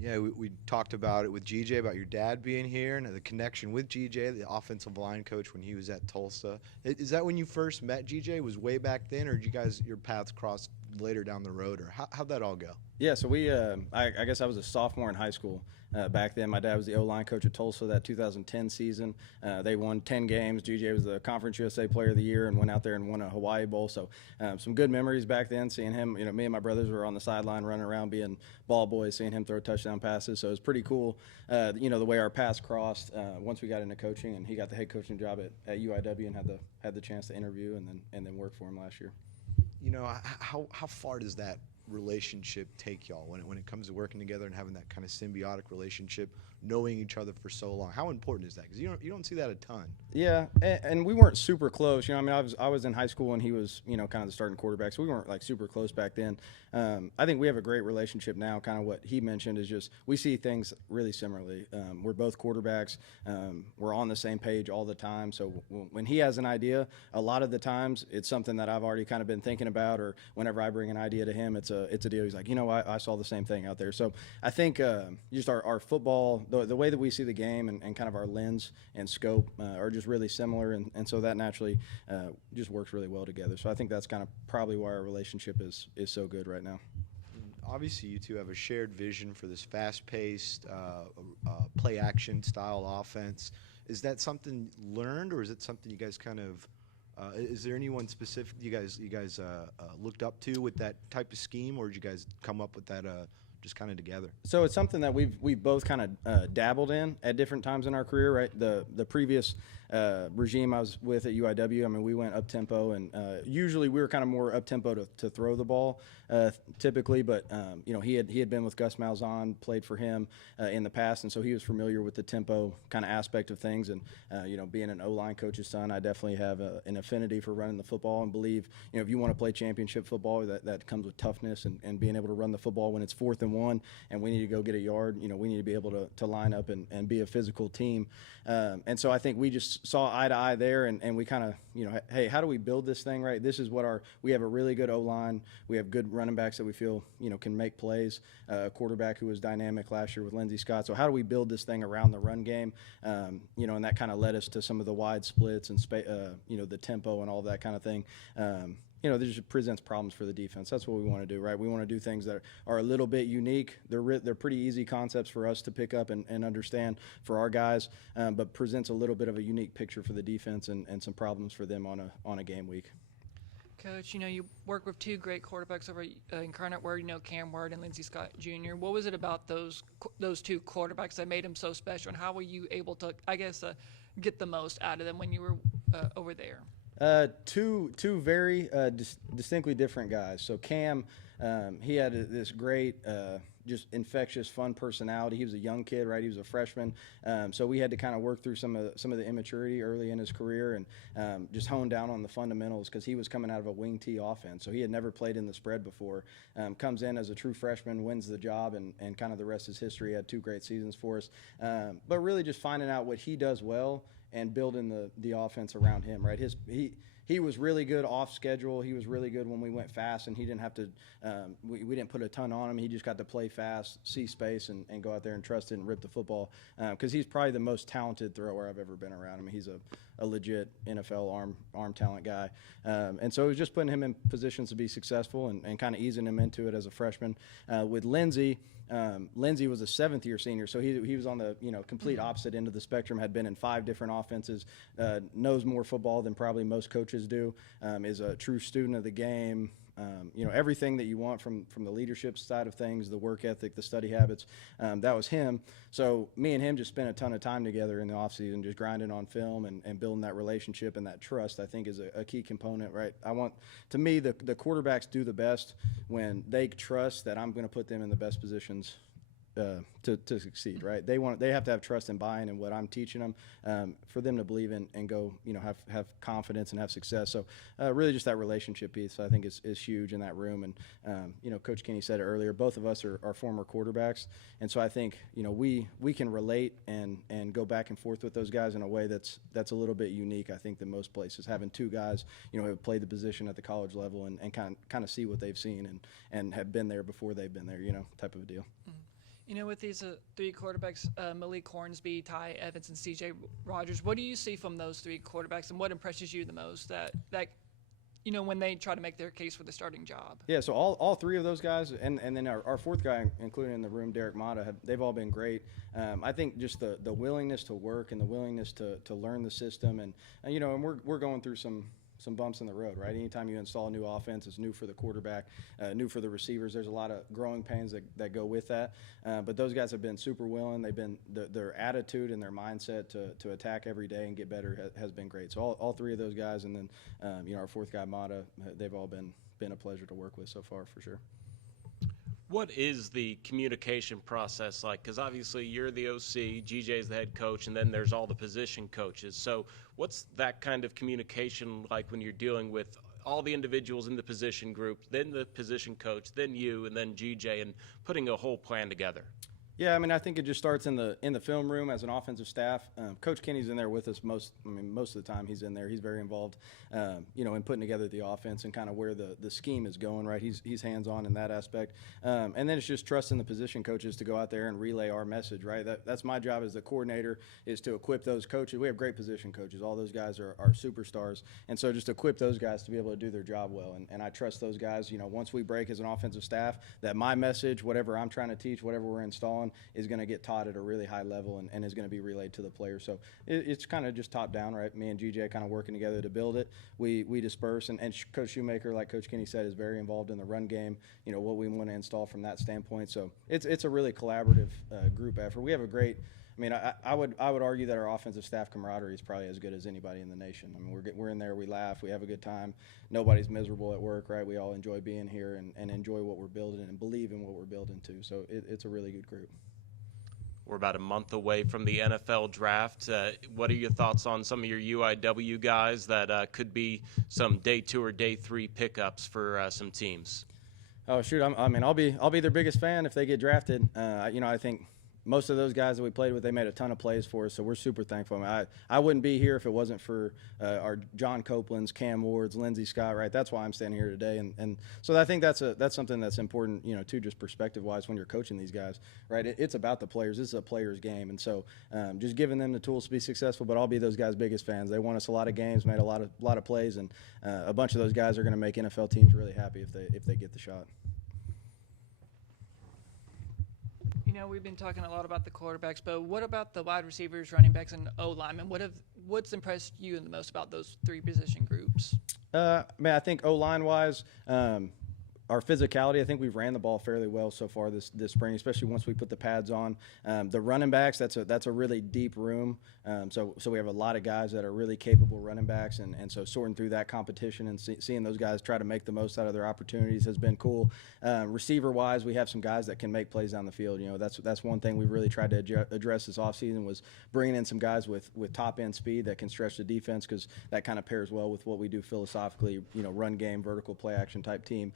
Yeah, we talked about it with GJ, about your dad being here and the connection with GJ, the offensive line coach when he was at Tulsa. Is that when you first met GJ? Was way back then, or did you guys, your paths crossed later down the road, or how'd that all go? Yeah, so I guess I was a sophomore in high school back then. My dad was the O-line coach at Tulsa that 2010 season. They won 10 games. GJ was the Conference USA Player of the Year and went out there and won a Hawaii Bowl. So some good memories back then, seeing him. You know, me and my brothers were on the sideline running around being ball boys, seeing him throw touchdown passes. So it was pretty cool, the way our paths crossed once we got into coaching, and he got the head coaching job at UIW and had the chance to interview and then work for him last year. How far does that relationship take y'all when it comes to working together and having that kind of symbiotic relationship, knowing each other for so long? How important is that? Because you don't see that a ton. Yeah, and we weren't super close. I mean, I was in high school and he was kind of the starting quarterback, so we weren't like super close back then. I think we have a great relationship now. Kind of what he mentioned is just we see things really similarly. We're both quarterbacks. We're on the same page all the time. So when he has an idea, a lot of the times it's something that I've already kind of been thinking about, or whenever I bring an idea to him, it's a deal. He's like, I saw the same thing out there. So I think just our football, the way that we see the game and kind of our lens and scope are just really similar, and so that naturally just works really well together. So I think that's kind of probably why our relationship is so good right now. Obviously, you two have a shared vision for this fast-paced, play-action style offense. Is that something learned, or is it something you guys kind of is there anyone specific you guys looked up to with that type of scheme, or did you guys come up with that just kind of together? So it's something that we've both kind of dabbled in at different times in our career, right? The previous regime I was with at UIW, I mean, we went up tempo, and usually we were kind of more up tempo to throw the ball typically, but he had been with Gus Malzahn, played for him in the past, and so he was familiar with the tempo kind of aspect of things. And being an O-line coach's son, I definitely have an affinity for running the football, and believe if you want to play championship football, that comes with toughness and being able to run the football when it's 4th and 1 and we need to go get a yard. We need to be able to line up and be a physical team. And so I think we just saw eye to eye there, and we kind of, hey, how do we build this thing, right? This is what we have a really good O-line. We have good running backs that we feel, can make plays. A quarterback who was dynamic last year with Lindsey Scott. So how do we build this thing around the run game? And that kind of led us to some of the wide splits and, the tempo and all of that kind of thing. This just presents problems for the defense. That's what we want to do, right? We want to do things that are a little bit unique. They're pretty easy concepts for us to pick up and understand for our guys, but presents a little bit of a unique picture for the defense and some problems for them on a game week. Coach, you work with two great quarterbacks over Incarnate Word, Cam Ward and Lindsey Scott Jr. What was it about those two quarterbacks that made them so special, and how were you able to, get the most out of them when you were over there? Two very distinctly different guys. So Cam, he had this great, just infectious, fun personality. He was a young kid, right? He was a freshman, so we had to kind of work through some of the immaturity early in his career and just hone down on the fundamentals, because he was coming out of a wing T offense, so he had never played in the spread before. Comes in as a true freshman, wins the job, and kind of the rest is history. Had 2 great seasons for us, but really just finding out what he does well and building the offense around him, right? He was really good off schedule. He was really good when we went fast, and he didn't have to we didn't put a ton on him. He just got to play fast, see space, and go out there and trust it and rip the football, because he's probably the most talented thrower I've ever been around. I mean, he's a legit NFL arm talent guy, and so it was just putting him in positions to be successful and kind of easing him into it as a freshman. With Lindsey was a 7th-year senior, so he was on the complete opposite end of the spectrum. Had been in 5 different offenses, knows more football than probably most coaches do. Is a true student of the game. Everything that you want from the leadership side of things, the work ethic, the study habits, that was him. So me and him just spent a ton of time together in the offseason, just grinding on film and building that relationship, and that trust, I think, is a key component, right? To me, the quarterbacks do the best when they trust that I'm going to put them in the best positions to succeed, right? They have to have trust and buy-in in what I'm teaching them, for them to believe in and go, have confidence and have success. So really just that relationship piece, I think, is huge in that room. And Coach Kinne said it earlier, both of us are former quarterbacks, and so I think we can relate and go back and forth with those guys in a way that's a little bit unique, I think, than most places. Having 2 guys who have played the position at the college level and kind of see what they've seen and have been there before they've been there, type of a deal. Mm-hmm. With these three quarterbacks, Malik Hornsby, Ty Evans, and C.J. Rogers, what do you see from those three quarterbacks, and what impresses you the most that when they try to make their case for the starting job? Yeah, so all three of those guys, and then our fourth guy, including in the room, Derek Mata, they've all been great. I think just the willingness to work and the willingness to learn the system, and we're going through some bumps in the road, right? Anytime you install a new offense, it's new for the quarterback, new for the receivers. There's a lot of growing pains that go with that. But those guys have been super willing. They've been their attitude and their mindset to attack every day and get better has been great. So all three of those guys, and then our fourth guy Mata, they've all been a pleasure to work with so far for sure. What is the communication process like? Because obviously you're the OC, GJ's the head coach, and then there's all the position coaches. So what's that kind of communication like when you're dealing with all the individuals in the position group, then the position coach, then you, and then GJ, and putting a whole plan together? Yeah, I mean, I think it just starts in the film room as an offensive staff. Coach Kinne's in there with us most of the time. He's in there. He's very involved, in putting together the offense and kind of where the scheme is going. Right, he's hands on in that aspect. And then it's just trusting the position coaches to go out there and relay our message. Right, that's my job as the coordinator, is to equip those coaches. We have great position coaches. All those guys are superstars, and so just equip those guys to be able to do their job well. And I trust those guys. Once we break as an offensive staff, that my message, whatever I'm trying to teach, whatever we're installing, is going to get taught at a really high level and is going to be relayed to the players. So it's kind of just top down, right? Me and GJ kind of working together to build it. We disperse, and Coach Shoemaker, like Coach Kinne said, is very involved in the run game, what we want to install from that standpoint. So it's a really collaborative group effort. We have a great I would argue that our offensive staff camaraderie is probably as good as anybody in the nation. I mean, we're in there, we laugh, we have a good time. Nobody's miserable at work, right? We all enjoy being here and enjoy what we're building and believe in what we're building too. So it's a really good group. We're about a month away from the NFL draft. What are your thoughts on some of your UIW guys that could be some day 2 or day 3 pickups for some teams? Oh shoot! I'll be their biggest fan if they get drafted. I think most of those guys that we played with, they made a ton of plays for us, so we're super thankful. I wouldn't be here if it wasn't for our John Copelands, Cam Wards, Lindsey Scott, right? That's why I'm standing here today, and so I think that's something that's important, too, just perspective-wise when you're coaching these guys, right? It's about the players. This is a player's game, and so just giving them the tools to be successful. But I'll be those guys' biggest fans. They won us a lot of games, made a lot of plays, and a bunch of those guys are going to make NFL teams really happy if they get the shot. We've been talking a lot about the quarterbacks, but what about the wide receivers, running backs, and O-linemen? What's impressed you the most about those 3 position groups? I think O-line wise, our physicality, I think we've ran the ball fairly well so far this spring, especially once we put the pads on. The running backs, that's a really deep room. So we have a lot of guys that are really capable running backs, and so sorting through that competition and seeing those guys try to make the most out of their opportunities has been cool. Receiver-wise, we have some guys that can make plays down the field. That's one thing we've really tried to address this offseason, was bringing in some guys with top-end speed that can stretch the defense, because that kind of pairs well with what we do philosophically, run game, vertical play action type team.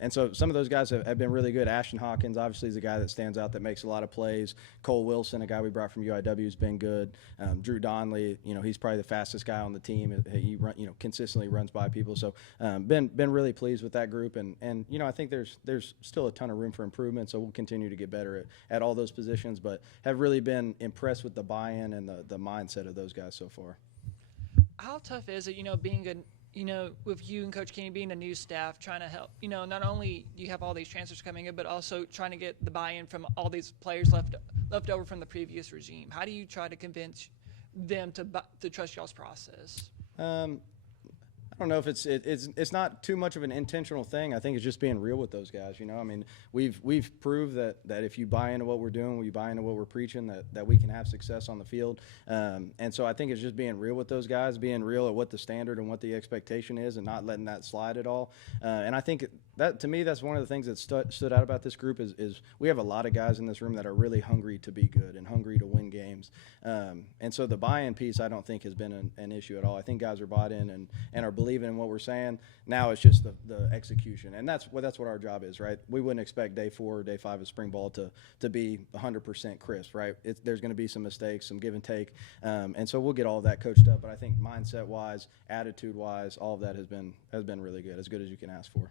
And so some of those guys have been really good. Ashton Hawkins, obviously, is a guy that stands out, that makes a lot of plays. Cole Wilson, a guy we brought from UIW, has been good. Drew Donnelly, he's probably the fastest guy on the team. He consistently runs by people. So been really pleased with that group. And I think there's still a ton of room for improvement. So we'll continue to get better at all those positions, but have really been impressed with the buy-in and the mindset of those guys so far. How tough is it, being with you and Coach Kinne being a new staff, trying to help, not only do you have all these transfers coming in, but also trying to get the buy-in from all these players left over from the previous regime. How do you try to convince them to trust y'all's process? I don't know if it's not too much of an intentional thing. I think it's just being real with those guys. We've proved that if you buy into what we're doing, you buy into what we're preaching, that we can have success on the field. And so I think it's just being real with those guys, being real at what the standard and what the expectation is, and not letting that slide at all. And I think that, to me, that's one of the things that stood out about this group is we have a lot of guys in this room that are really hungry to be good and hungry to win games. And so the buy-in piece, I don't think, has been an issue at all. I think guys are bought in and are believing in what we're saying. Now it's just the execution, and that's what our job is, right? We wouldn't expect day 4 or day 5 of spring ball to be 100% crisp, right? There's going to be some mistakes, some give and take, and so we'll get all of that coached up. But I think mindset-wise, attitude-wise, all of that has been really good, as you can ask for.